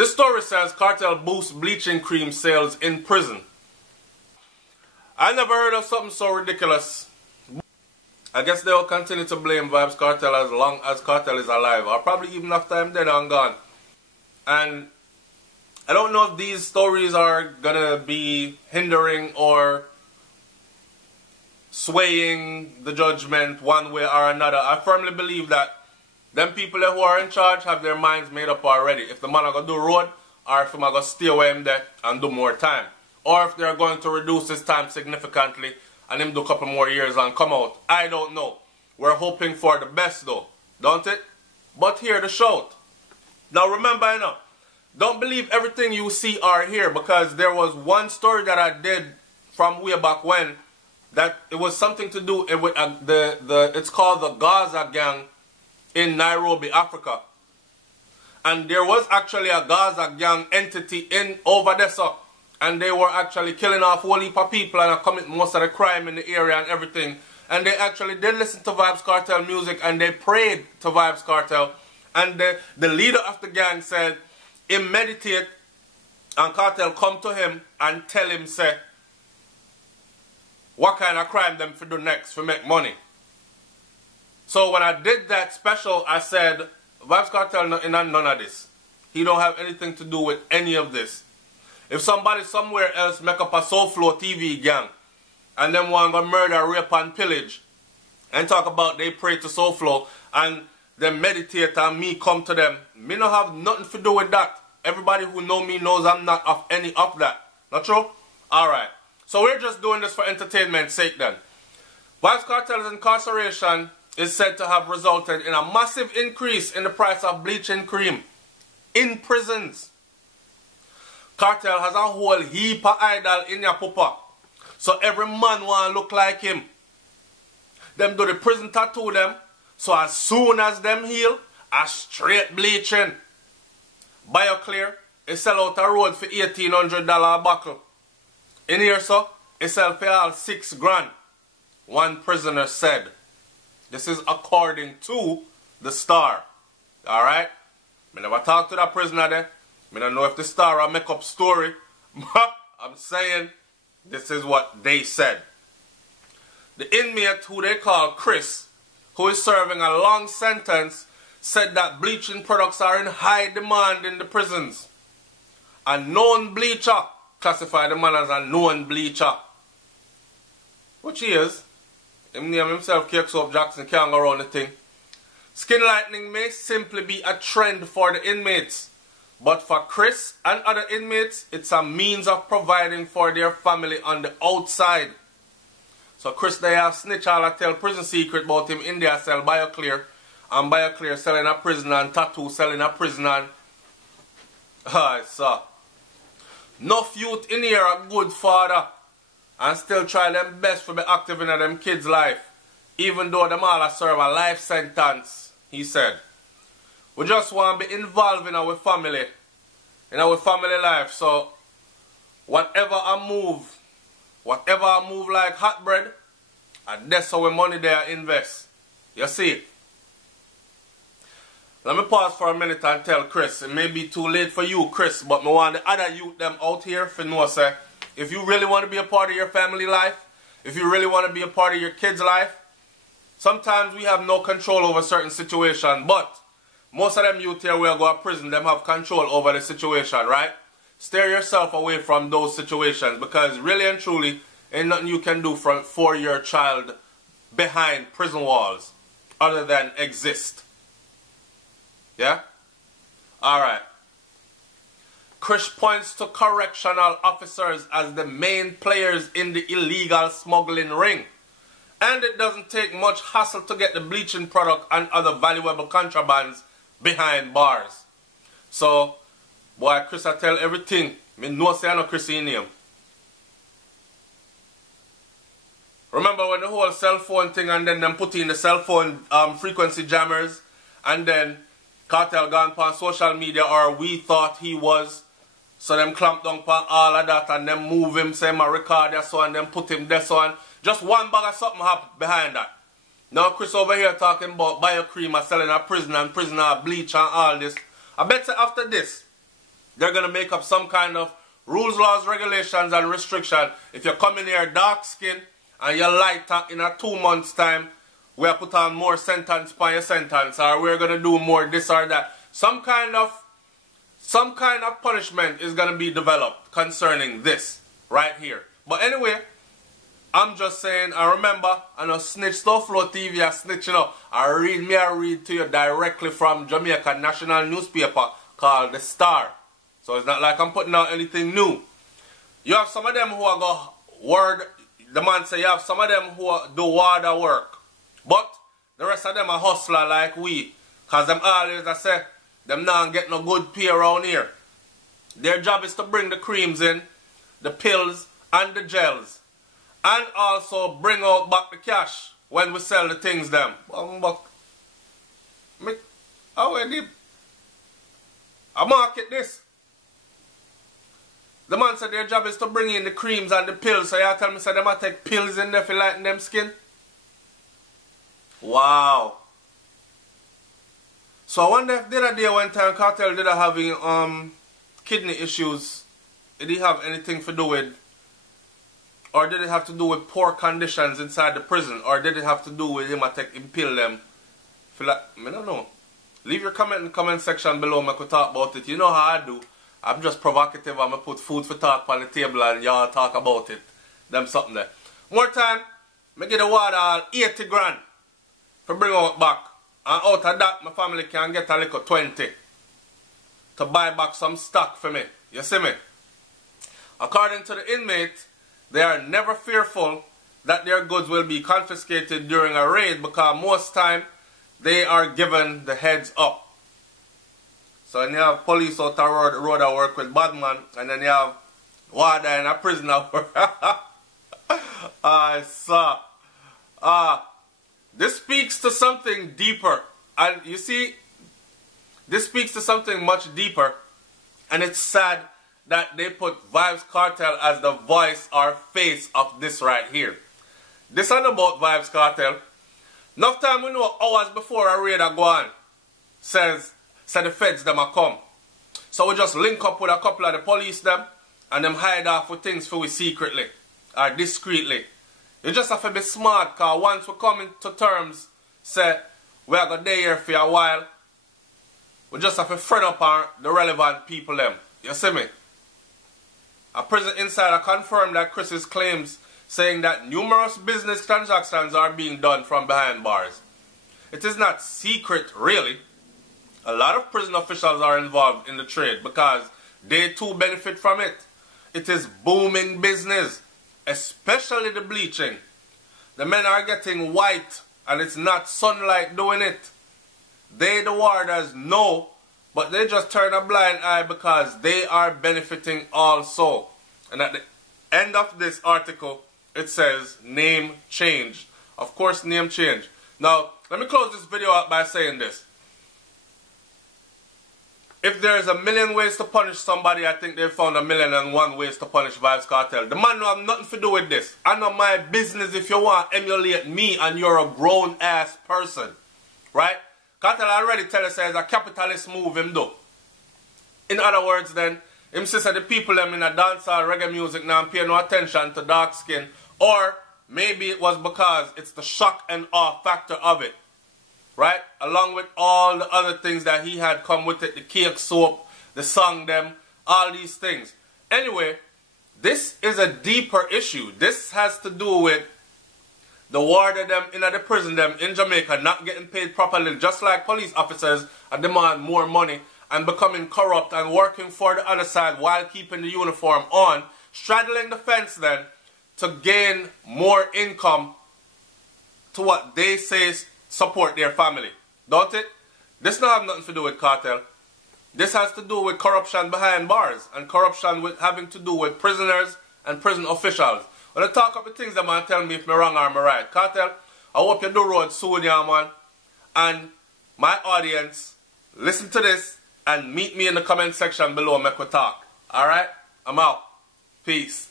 This story says Kartel boosts bleaching cream sales in prison. I never heard of something so ridiculous. I guess they will continue to blame Vybz Kartel as long as Kartel is alive, or probably even after I'm dead and gone. And I don't know if these stories are gonna be hindering or swaying the judgment one way or another. I firmly believe that them people who are in charge have their minds made up already. If the man are going to do road, or if him are going to stay away him there and do more time. Or if they're going to reduce his time significantly and him do a couple more years and come out. I don't know. We're hoping for the best though, don't it? But hear the shout. Now remember, don't believe everything you see or hear, because there was one story that I did from way back when that it was something to do with it's called the Gaza gang in Nairobi, Africa. And there was actually a Gaza gang entity in over there, so, and they were actually killing off a whole heap of people and committing most of the crime in the area and everything. And they actually did listen to Vybz Kartel music and they prayed to Vybz Kartel. And the leader of the gang said, him meditate and Kartel come to him and tell him, say, what kind of crime them for do next for make money. So when I did that special, I said, Vybz Kartel in none of this. He don't have anything to do with any of this. If somebody somewhere else make up a Soul Flow TV gang, and them want to murder, rape and pillage, and talk about they pray to Soul Flow, and them meditate and me come to them, me don't have nothing to do with that. Everybody who know me knows I'm not of any of that. Not true? Alright. So we're just doing this for entertainment's sake then. Vybz Kartel's incarceration is said to have resulted in a massive increase in the price of bleaching cream in prisons. Kartel has a whole heap of idol in your pupa. So every man want to look like him. Them do the prison tattoo them. So as soon as them heal, a straight bleaching. BioClear, it sell out a road for $1,800 a buckle. In here, so, it sell for all $6 grand. One prisoner said. This is according to the Star. Alright? I never talked to that prisoner there. I don't know if the Star will make up story. I'm saying this is what they said. The inmate who they call Chris, who is serving a long sentence, said that bleaching products are in high demand in the prisons. A known bleacher, classified the man as a known bleacher. Which he is. Him name himself Cake Soap Jackson, can't go around the thing. Skin lightening may simply be a trend for the inmates. But for Chris and other inmates, it's a means of providing for their family on the outside. So Chris they have snitch all I tell prison secret about him in there sell BioClear. And BioClear selling a prison and tattoo selling a prison and... so. Enough youth in here a good father. And still try them best to be active in them kids' life. Even though them all serve a life sentence, he said. We just want to be involved in our family. In our family life. So, whatever I move like hot bread, and that's how we money there invest. You see? Let me pause for a minute and tell Chris. It may be too late for you, Chris, but I want the other youth them out here for know, say, if you really want to be a part of your family life, if you really want to be a part of your kids' life, sometimes we have no control over certain situations, but most of them youth here will go to prison, them have control over the situation, right? Steer yourself away from those situations, because really and truly, ain't nothing you can do for your child behind prison walls other than exist. Yeah? Alright. Chris points to correctional officers as the main players in the illegal smuggling ring. And it doesn't take much hassle to get the bleaching product and other valuable contrabands behind bars. So, boy, Chris, I tell everything. Me know say I know Chris in name. Remember when the whole cell phone thing and then them put in the cell phone frequency jammers and then Kartel gone on social media, or we thought he was, so them clamp down on all of that and them move him, say my record there so and then put him there so and just one bag of something happened behind that. Now Chris over here talking about BioCream selling a prison and prisoner bleach and all this. I bet you after this They're going to make up some kind of rules, laws, regulations, and restriction. If you come in here dark skin and you're lighter in a 2 months time, we'll put on more sentence by your sentence, or we're going to do more this or that. Some kind of punishment is going to be developed concerning this right here. But anyway, I'm just saying, I remember, I know Snitch Stuff Flow TV, I snitch, you know, I read to you directly from Jamaica national newspaper called The Star. So it's not like I'm putting out anything new. You have some of them who are go word, the man say you have some of them who do water work. But the rest of them are hustler like we. Because them always, I say, them not get no good pay around here. Their job is to bring the creams in, the pills and the gels. And also bring out back the cash when we sell the things them. I market this. The man said their job is to bring in the creams and the pills. So you tell me, say they might take pills in there for lighten them skin? Wow. So I wonder if the other day one time Kartel did having kidney issues, did he have anything to do with, or did it have to do with poor conditions inside the prison, or did it have to do with him taking pill them? Feel like, I don't know. Leave your comment in the comment section below, I could talk about it. You know how I do. I'm just provocative. I'm going to put food for talk on the table and y'all talk about it. Them something there. More time, I get the water all 80 grand for bring out back. And out of that, my family can get a little 20 to buy back some stock for me. You see me? According to the inmate, they are never fearful that their goods will be confiscated during a raid because most time they are given the heads up. So then you have police out the road that work with Badman, and then you have water in a prison that work. This speaks to something deeper. And you see, this speaks to something much deeper. And it's sad that they put Vybz Kartel as the voice or face of this right here. This is about Vybz Kartel. Enough time we know hours before a raid go on, says the feds them a come. So we just link up with a couple of the police them and them hide off with things for we secretly or discreetly. You just have to be smart, because once we come into terms, say we are going to stay here for a while, we just have to friend up on the relevant people them. You see me? A prison insider confirmed that Chris's claims saying that numerous business transactions are being done from behind bars. It is not secret really. A lot of prison officials are involved in the trade because they too benefit from it. It is booming business, especially the bleaching. The men are getting white and it's not sunlight doing it. They, the warders, know, but they just turn a blind eye because they are benefiting also. And at the end of this article, it says name changed. Of course, name change. Now, let me close this video out by saying this. If there is a million ways to punish somebody, I think they've found 1,000,001 ways to punish Vybz Kartel. The man don't have nothing to do with this. I know my business if you want to emulate me and you're a grown-ass person. Right? Kartel already tell us it's a capitalist move him do. In other words then, him says that the people them in a dancehall reggae music now pay no attention to dark skin. Or maybe it was because it's the shock and awe factor of it. Right? Along with all the other things that he had come with it. The cake soap, the song them, all these things. Anyway, this is a deeper issue. This has to do with the warder them in the prison them in Jamaica not getting paid properly, just like police officers demand more money and becoming corrupt and working for the other side while keeping the uniform on, straddling the fence then to gain more income to what they say support their family. Don't it? This don't have nothing to do with cartel. This has to do with corruption behind bars and corruption with having to do with prisoners and prison officials. When I talk up the things that man tell me if me wrong or me right. Kartel, I hope you do road soon, yeah, man. And my audience, listen to this and meet me in the comment section below and make we talk. Alright? I'm out. Peace.